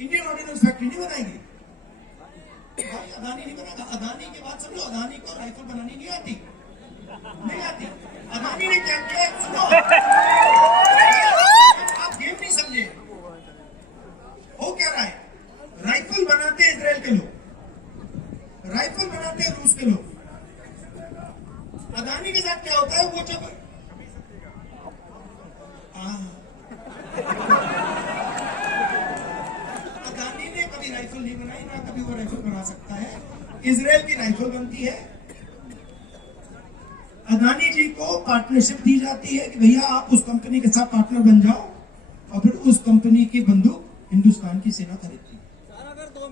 Indian ordnance factory नहीं बनाएगी भाई, अदानी नहीं बनाएगा। अदानी की बात समझो, अदानी को राइफल बनानी नहीं आती, नहीं आती। अदानी ने क्या किया सुनो, आप गेम नहीं समझे। हो क्या रहा है, राइफल बनाते हैं इजराइल के लोग, राइफल बनाते हैं रूस के लोग। अदानी के साथ क्या होता है, वो जब अदानी ने कभी राइफल नहीं बनाई, ना कभी वो राइफल बना सकता है। इजराइल की राइफल बनती है, अदानी जी को पार्टनरशिप दी जाती है कि भैया आप उस कंपनी के साथ पार्टनर बन जाओ, और फिर उस कंपनी की बंदूक हिंदुस्तान की सेना खरीदती है।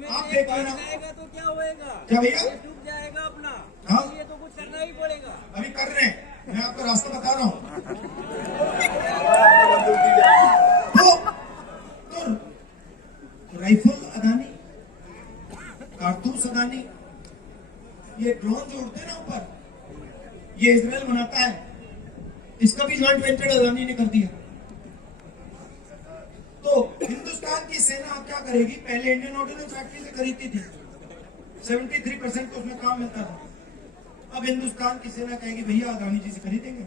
आप देख लेना तो क्या होएगा, क्या भैया डूब जाएगा अपना। हाँ ये तो कुछ करना ही पड़ेगा, अभी कर रहे हैं, मैं आपको रास्ता बता रहा हूँ। तो राइफल अदानी, कारतूस अदानी, ये ड्रोन जो उड़ते हैं ना ऊपर, ये इजराइल बनाता है, इसका भी जॉइंट वेंचर अदानी ने कर दिया। तो हिंदुस्तान की सेना क्या करेगी, पहले इंडियन ऑर्डिनेंस फैक्ट्री से खरीदती थी, 73% को उसमें काम मिलता था। अब हिंदुस्तान की सेना कहेगी भैया अदानी जी से खरीदेंगे,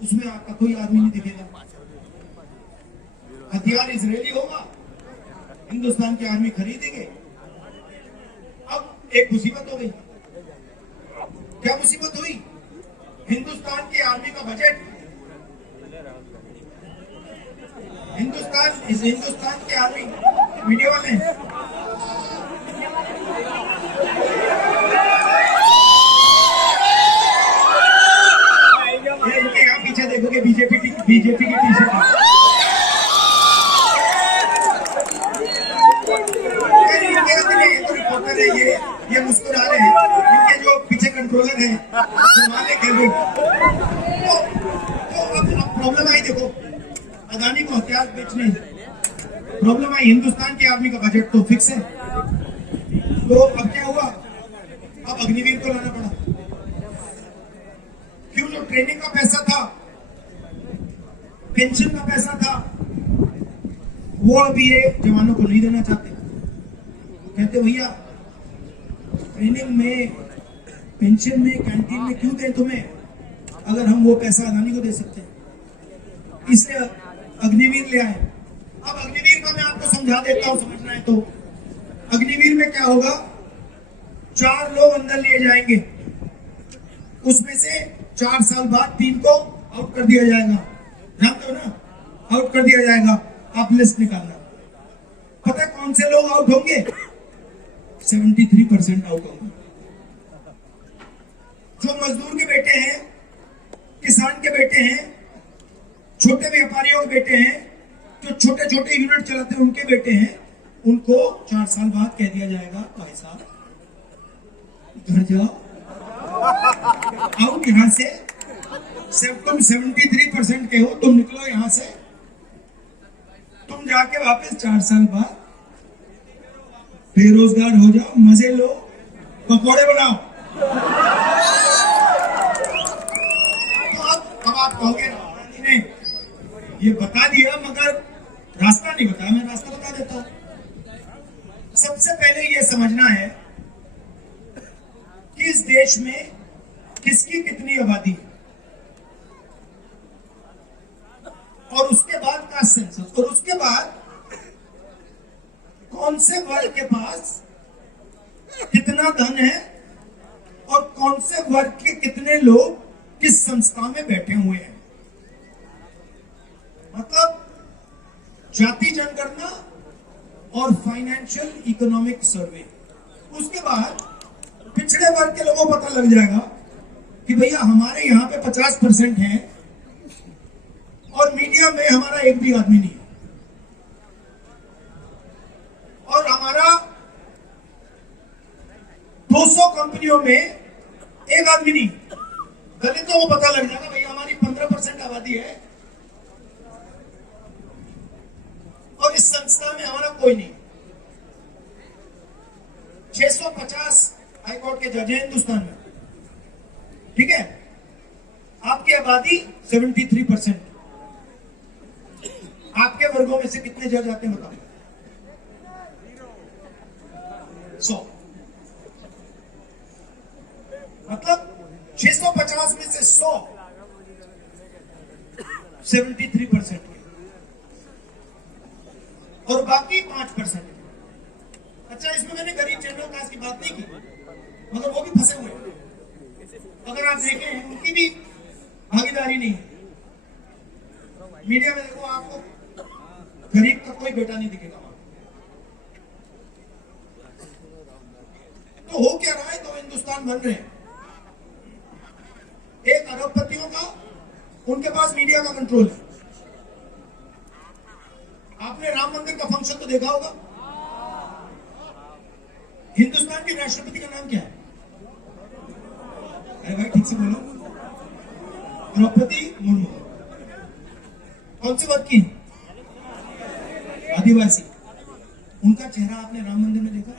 उसमें आपका कोई आदमी नहीं दिखेगा, हथियार इजरायली होगा, हिंदुस्तान की आर्मी खरीदेंगे। अब एक मुसीबत हो गई, क्या मुसीबत हुई, हिंदुस्तान की आर्मी का बजट, हिंदुस्तान की आर्मी, वीडियो वाले इनके यहाँ पीछे देखोगे बीजेपी की टी शर्ट, रिपोर्टर है ये मुस्कुरा रहे हैं, इनके जो पीछे कंट्रोलर है मालिक है वो। तो अब प्रॉब्लम आई, देखो अदानी को हथियार बेचने, प्रॉब्लम आई, हिंदुस्तान की आर्मी का बजट तो फिक्स है। तो अब क्या हुआ, अब अग्निवीर को लाना पड़ा, क्यों, जो ट्रेनिंग का पैसा था, पेंशन का पैसा था, वो अभी ये जवानों को नहीं देना चाहते। कहते भैया ट्रेनिंग में, पेंशन में, कैंटीन में क्यों दें तुम्हें, अगर हम वो पैसा अदानी को दे सकते हैं, इसलिए अग्निवीर ले आए। अब अग्निवीर का मैं आपको समझा देता हूं, समझना है तो। अग्निवीर में क्या होगा, 4 लोग अंदर लिए जाएंगे, उसमें से 4 साल बाद 3 को आउट कर दिया जाएगा, जानते हो ना, आउट कर दिया जाएगा। आप लिस्ट निकालना, पता कौन से लोग आउट होंगे, 73% आउट होंगे। जो मजदूर के बेटे हैं, किसान के बेटे हैं, छोटे व्यापारियों के बेटे हैं, जो छोटे छोटे यूनिट चलाते हैं उनके बेटे हैं, उनको 4 साल बाद कह दिया जाएगा भाई साहब घर जाओ, आओ यहां से, तुम 73% के हो, तुम निकलो यहां से, तुम जाके वापस 4 साल बाद बेरोजगार हो जाओ, मजे लो, पकौड़े बनाओ। तो अब आप कहोगे ने ये बता दिया मगर रास्ता नहीं बताया, मैं रास्ता बता देता हूं। सबसे पहले ये समझना है कि इस देश में किसकी कितनी आबादी है, और उसके बाद कास्ट सेंसस, और उसके बाद कौन से वर्ग के पास कितना धन है, और कौन से वर्ग के कितने लोग किस संस्था में बैठे हुए हैं। मतलब जाति जनगणना और फाइनेंशियल इकोनॉमिक सर्वे। उसके बाद पिछड़े वर्ग के लोगों को पता लग जाएगा कि भैया हमारे यहाँ पे 50% है, और मीडिया में हमारा एक भी आदमी नहीं है, और हमारा 200 कंपनियों में एक आदमी नहीं। दलितों को पता लग जाएगा भैया हमारी 15% आबादी है, और इस संस्था में हमारा कोई नहीं। 650 हाईकोर्ट के जज हैं हिंदुस्तान में, ठीक है, आपकी आबादी 73%, आपके वर्गों में से कितने जज आते हैं बताओ? 100। मतलब 650 में से 100, 73%, और बाकी 5%। अच्छा, इसमें मैंने गरीब जनरल कास्ट की बात नहीं की, मगर वो भी फंसे हुए हैं। अगर आप देखें, उनकी भी भागीदारी नहीं है। मीडिया में देखो, आपको गरीब का कोई बेटा नहीं दिखेगा वहां। तो हो क्या रहा है? दो हिंदुस्तान बन रहे हैं। एक अरबपतियों का, उनके पास मीडिया का कंट्रोल है। आपने राम मंदिर का फंक्शन तो देखा होगा। हिंदुस्तान के राष्ट्रपति का नाम क्या है? अरे भाई ठीक से बोलो। द्रौपदी मुर्मू। कौन सी वर्ग की? आदिवासी। उनका चेहरा आपने राम मंदिर में देखा?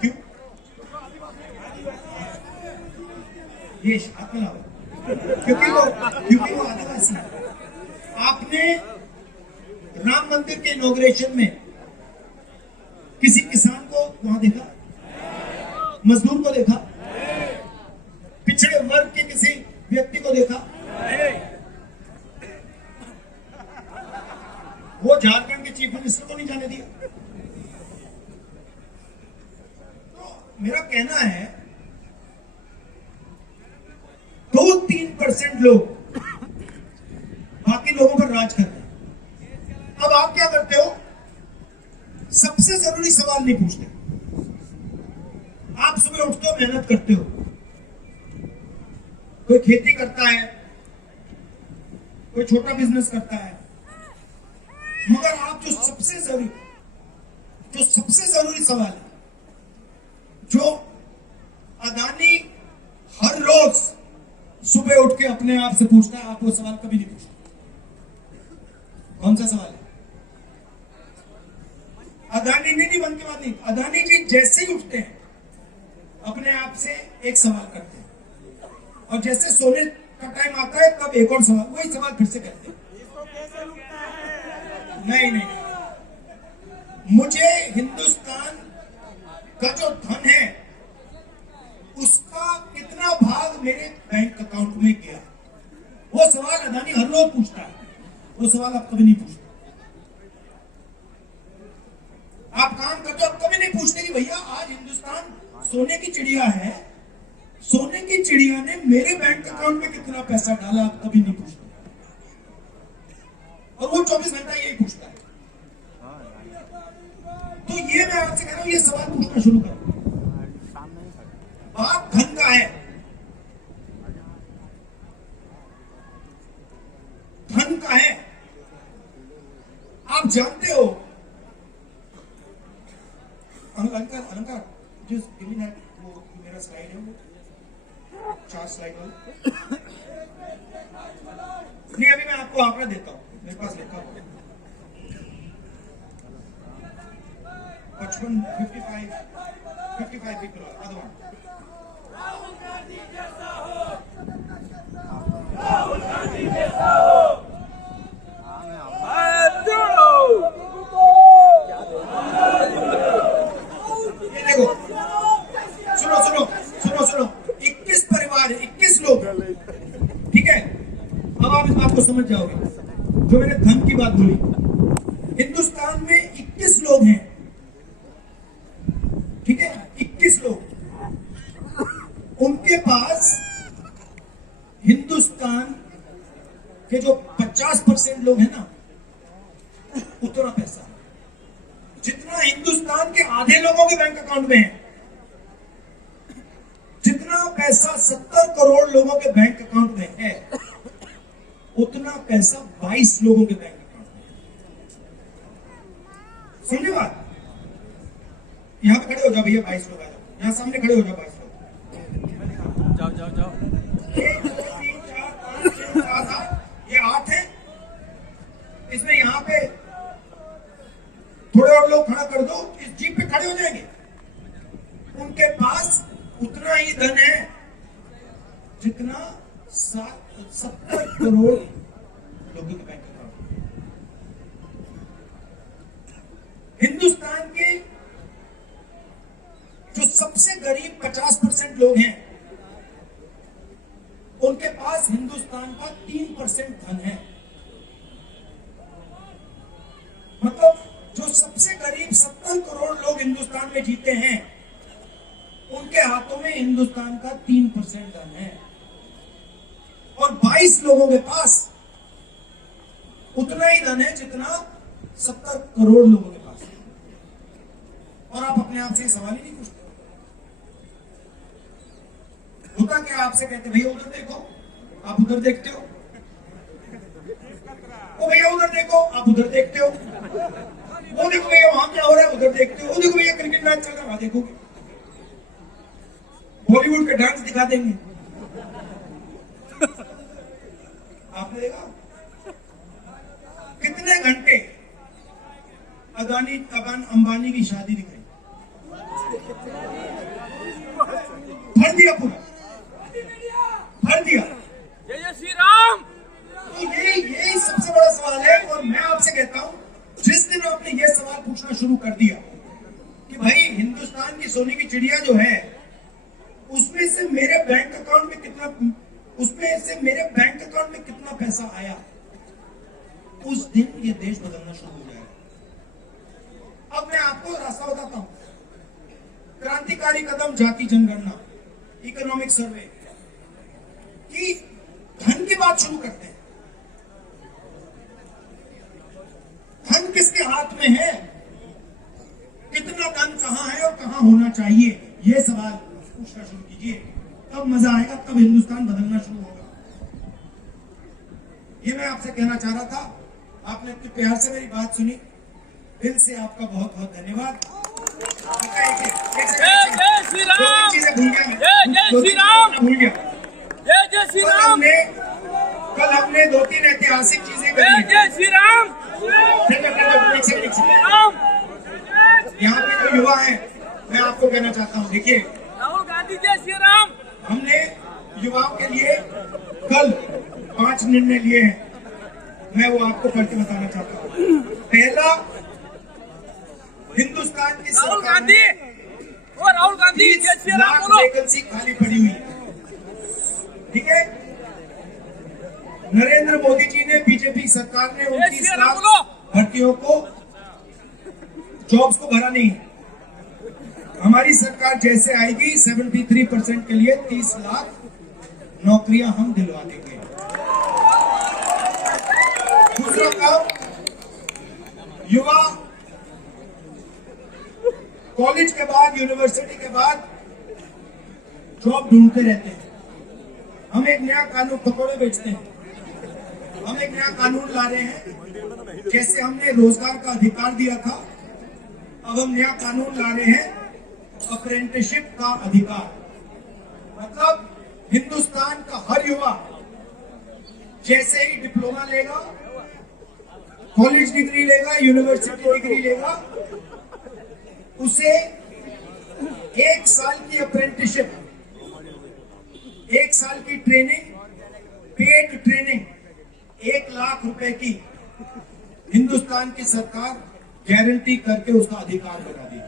क्यों? ये हाथ में लाओ। क्योंकि वो आदिवासी है। आपने राम मंदिर के इनॉग्रेशन में किसी किसान को वहां देखा? मजदूर को देखा? पिछड़े वर्ग के किसी व्यक्ति को देखा? वो झारखंड के चीफ मिनिस्टर को नहीं जाने दिया। तो मेरा कहना है, 2-3% लोग बाकी लोगों पर राज करते हैं। अब आप क्या करते हो? सबसे जरूरी सवाल नहीं पूछते। आप सुबह उठते हो, मेहनत करते हो, कोई खेती करता है, कोई छोटा बिजनेस करता है, मगर आप जो सबसे जरूरी सवाल है, जो अदानी हर रोज सुबह उठ के अपने आप से पूछता है, आप वो सवाल कभी नहीं पूछते। कौन सा सवाल है? अदानी नहीं मन की बात नहीं, अदानी जी जैसे ही उठते हैं अपने आप से एक सवाल करते हैं, और जैसे सोने का टाइम आता है तब एक और सवाल, वही सवाल फिर से करते हैं। नहीं, मुझे हिंदुस्तान का जो धन है उसका कितना भाग मेरे बैंक अकाउंट में गया, वो सवाल अदानी हर रोज पूछता है। वो सवाल आप कभी नहीं पूछते। आप काम करते हो, आप कभी नहीं पूछते कि भैया आज हिंदुस्तान सोने की चिड़िया है, सोने की चिड़िया ने मेरे बैंक अकाउंट में कितना पैसा डाला, आप कभी नहीं पूछते। और वो 24 घंटा यही पूछता है। तो ये मैं आपसे कह रहा हूं, ये सवाल पूछना शुरू करो। बात धन का है, धन का है। आप जानते हो, अलंकार जिस वो मेरा स्लाइड है, वो 4 स्लाइड वाला नहीं, अभी मैं आपको आंकड़ा देता हूं, मेरे पास लिखा हुआ 55 people are other one. ये देखो, सुनो 21 परिवार, 21 लोग, ठीक है? अब आप इस बात को समझ जाओगे जो मैंने धन की बात बोली। हिंदुस्तान में 21 लोग हैं, ठीक है? 21 लोग, उनके पास हिंदुस्तान के जो 50% लोग हैं ना, उतना पैसा जितना हिंदुस्तान के आधे लोगों के बैंक अकाउंट में है, जितना पैसा 70 करोड़ लोगों के बैंक अकाउंट में है, उतना पैसा 22 लोगों के बैंक अकाउंट में है। समझे बात? यहां पे खड़े हो जाओ भैया, 22 लोग आ जाओ, यहां सामने खड़े हो जाओ 22 लोग। जाओ 1 2 3 4 5 6 7 8, ये 8 है। इसमें यहां पे थोड़े और लोग खड़ा कर दो, इस जीप पे खड़े हो जाएंगे। उनके पास उतना ही धन है जितना 70 करोड़ लोगों के बैंक अकाउंट। सबसे गरीब 50% लोग हैं, उनके पास हिंदुस्तान का 3% धन है। मतलब जो सबसे गरीब 70 करोड़ लोग हिंदुस्तान में जीते हैं, उनके हाथों में हिंदुस्तान का 3% धन है। और 22 लोगों के पास उतना ही धन है जितना 70 करोड़ लोगों के पास है। और आप अपने आप से सवाल ही नहीं पूछते। होता क्या, आपसे कहते भैया उधर देखो, आप उधर देखते हो, ओ भैया उधर देखो, आप उधर देखते हो, वो देखो भैया वहां क्या हो रहा है, उधर देखते हो, वो देखो भैया क्रिकेट मैच चल रहा है, वहां देखोगे, बॉलीवुड का डांस दिखा देंगे। आपने देखा कितने घंटे अंबानी की शादी दिखाई, भर दिया पूरा, भर दिया। जय जय श्री राम। तो यही सबसे बड़ा सवाल है। और मैं आपसे कहता हूं, जिस दिन आपने ये सवाल पूछना शुरू कर दिया कि भाई हिंदुस्तान की सोने की चिड़िया जो है, उसमें से मेरे बैंक अकाउंट में कितना पैसा आया, उस दिन ये देश बदलना शुरू हो जाएगा। अब मैं आपको रास्ता बताता हूं। क्रांतिकारी कदम जाति जनगणना, इकोनॉमिक सर्वे की धन की बात शुरू करते हैं। धन किसके हाथ में है, कितना धन कहां है और कहां होना चाहिए, यह सवाल पूछना शुरू कीजिए। तब मजा आएगा, तब हिंदुस्तान बदलना शुरू होगा। ये मैं आपसे कहना चाह रहा था। आपने इतने प्यार से मेरी बात सुनी, दिल से आपका बहुत बहुत धन्यवाद। जय जय श्री राम। चीजें भूल गया मैं, जय जय श्री राम। भूल गया। जय जय श्री राम। कल हमने 2-3 ऐतिहासिक चीजें जय करी। जय श्री राम। एक सेकंड। राम। यहाँ पे जो युवा है, मैं आपको कहना चाहता हूँ, देखिए राहुल गांधी जय श्री राम। हमने युवाओं के लिए कल 5 निर्णय लिए हैं। मैं वो आपको पढ़ के बताना चाहता हूँ। पहला, हिंदुस्तान की राहुल सरकार गांधी और राहुल गांधी जय श्री राम बोलो। वैकेंसी खाली पड़ी हुई है, ठीक है। नरेंद्र मोदी जी ने, बीजेपी सरकार ने 29 लाख भर्तियों को, जॉब्स को भरा नहीं है। हमारी सरकार जैसे आएगी 73% के लिए 30 लाख नौकरियां हम दिलवा देंगे। दूसरा काम, युवा कॉलेज के बाद, यूनिवर्सिटी के बाद जॉब ढूंढते रहते हैं। हम एक नया कानून, पकौड़े बेचते हैं, हम एक नया कानून ला रहे हैं। जैसे हमने रोजगार का अधिकार दिया था, अब हम नया कानून ला रहे हैं अप्रेंटिसशिप का अधिकार। मतलब हिंदुस्तान का हर युवा जैसे ही डिप्लोमा लेगा, कॉलेज डिग्री लेगा, यूनिवर्सिटी डिग्री लेगा, उसे 1 साल की अप्रेंटिसशिप, 1 साल की ट्रेनिंग, पेड ट्रेनिंग, 1 लाख रुपए की हिंदुस्तान की सरकार गारंटी करके उसका अधिकार बना देगी।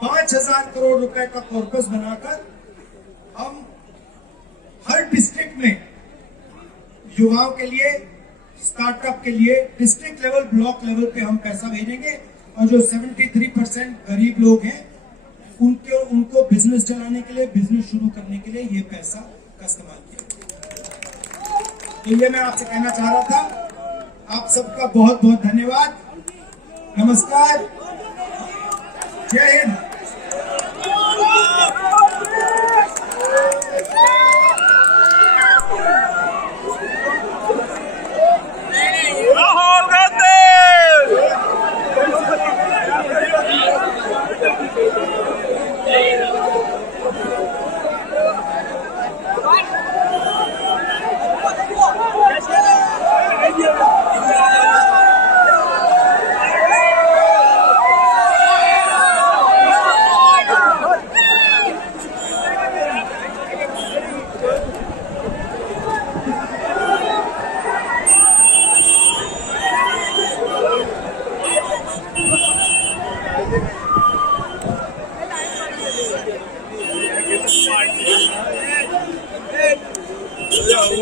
5,000 करोड़ रुपए का कॉर्पस बनाकर हम हर डिस्ट्रिक्ट में युवाओं के लिए, स्टार्टअप के लिए डिस्ट्रिक्ट लेवल, ब्लॉक लेवल पे हम पैसा भेजेंगे। और जो 73% गरीब लोग हैं, उनको बिजनेस चलाने के लिए, बिजनेस शुरू करने के लिए ये पैसा का इस्तेमाल किया। तो ये मैं आपसे कहना चाह रहा था। आप सबका बहुत बहुत धन्यवाद। नमस्कार, जय हिंद। राहुल गांधी।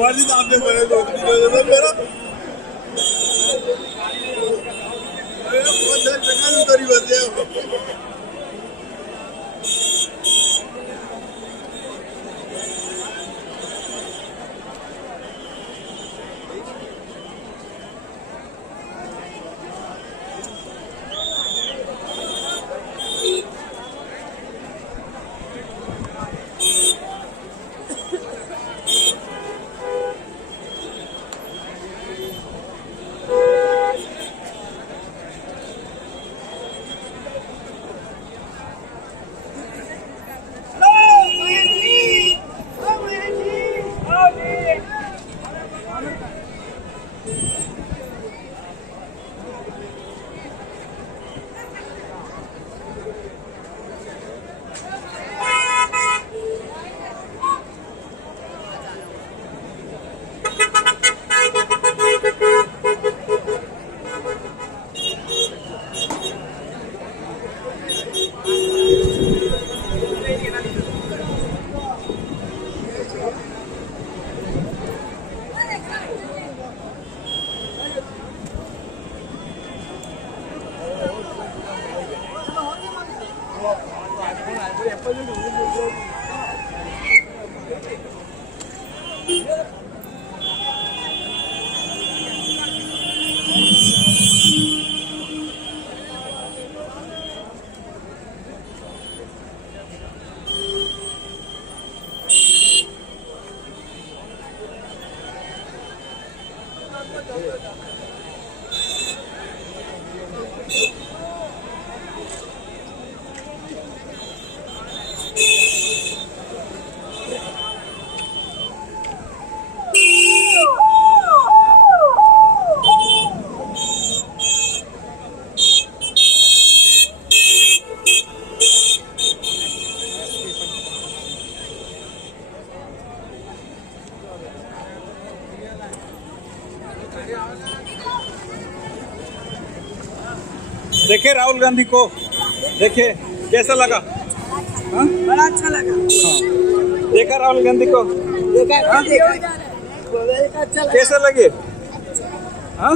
वाली तो आपने बड़े दोस्त की वजह से मेरा बहुत देर जगह उतरी बचे देखे राहुल गांधी को, देखे कैसा लगा? हाँ? बड़ा अच्छा लगा। देखा राहुल गांधी को? देखा अच्छा लगा। कैसे लगे? हाँ?